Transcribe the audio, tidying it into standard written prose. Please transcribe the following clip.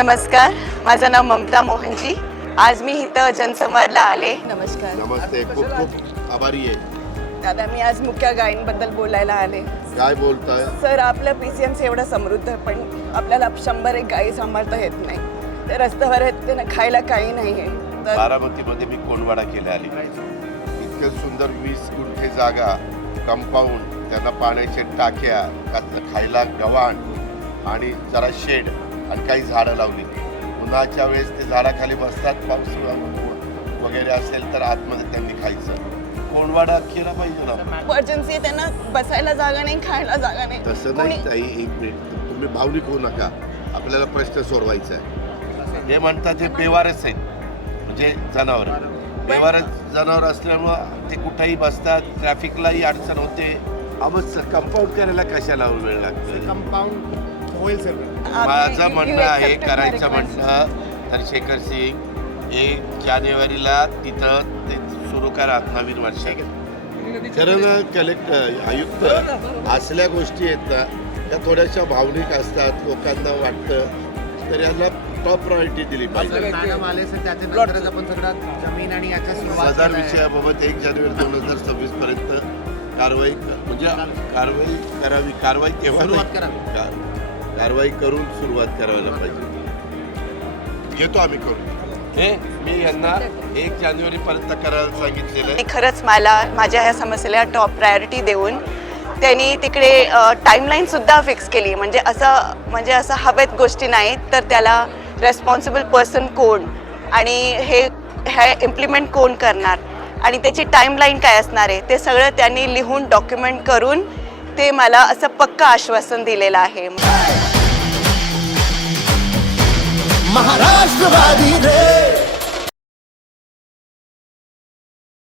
नमस्कार, माझं नाव ममता मोहनजी. आज मी इथं जनसंवादला आले. नमस्कार. नमस्ते. खूप खूप आभारी आहे. दादा, मी आज मुख्य गायींबद्दल बोलायला आले. काय बोलताय? सर, आपलं PCMC एवढं समृद्ध आहे, पण आपल्याला 100 गायी सांभाळता येत नाही. ते रस्त्यावर आहेत, त्यांना खायला काही नाही आहे. तर बारामतीमध्ये मी कोंडवाडा केला आली. इतकं सुंदर 20 गुंठे जागा, कंपाऊंड, त्यांना पाण्याच्या टाक्या, खायला गव्हाण आणि जरा शेड आणि काही झाडं लावली. उन्हाच्या वेळेस ते झाडाखाली बसतात, पाऊस वगैरे असेल तर आतमध्ये त्यांनी खायचं. कोंडवाडा केला पाहिजे ना. इमर्जन्सी आहे, त्यांना बसायला जागा नाही, खायला जागा नाही. तसं नाही ताई, एक मिनिट, तुम्ही भावनिक होऊ नका. आपल्याला प्रश्न सोडवायचा आहे. हे म्हणतात हे बेवारस आहेत, म्हणजे जनावर. बेवारस जनावर असल्यामुळं ते कुठेही बसतात, ट्रॅफिकलाही अडचण होते. मग कंपाऊंड करायला कशाला वेळ लागतो? कंपाऊंड होईल सर. माझं म्हणणं आहे, करायचं म्हणणं तर शेखर सिंग 1 जानेवारीला तिथं ते सुरू करा नवीन वर्ष. कारण कलेक्टर आयुक्त असल्या गोष्टी आहेत ना, त्या थोड्याशा भावनिक असतात, लोकांना वाटतं, तर यांना टॉप प्रायोरिटी दिली पाहिजे. मॅडम आले सर, त्याच्यानंतरच आपण सगळं जमीन आणि याच्या सदर विषयाबाबत 1 जानेवारी 2026 पर्यंत कारवाई म्हणजे कारवाई करावी. कारवाई तेव्हा सुरुवात करावी. कारवाई करून सुरुवात करायला पाहिजे. घेतो आम्ही करून. हे मी यांना 1 जानेवारी पर्यंत करायला सांगितलेलं आहे. आणि खरंच मला माझ्या ह्या समस्येला टॉप प्रायोरिटी देऊन त्यांनी तिकडे टाईमलाईन सुद्धा फिक्स केली. म्हणजे असं हवेत गोष्टी नाहीत, तर त्याला रेस्पॉन्सिबल पर्सन कोण आणि हे इम्प्लिमेंट कोण करणार आणि त्याची टाईमलाईन काय असणार आहे ते सगळं त्यांनी लिहून डॉक्युमेंट करून ते मला असं पक्का आश्वासन दिलेलं आहे. महाराष्ट्रवादी रे.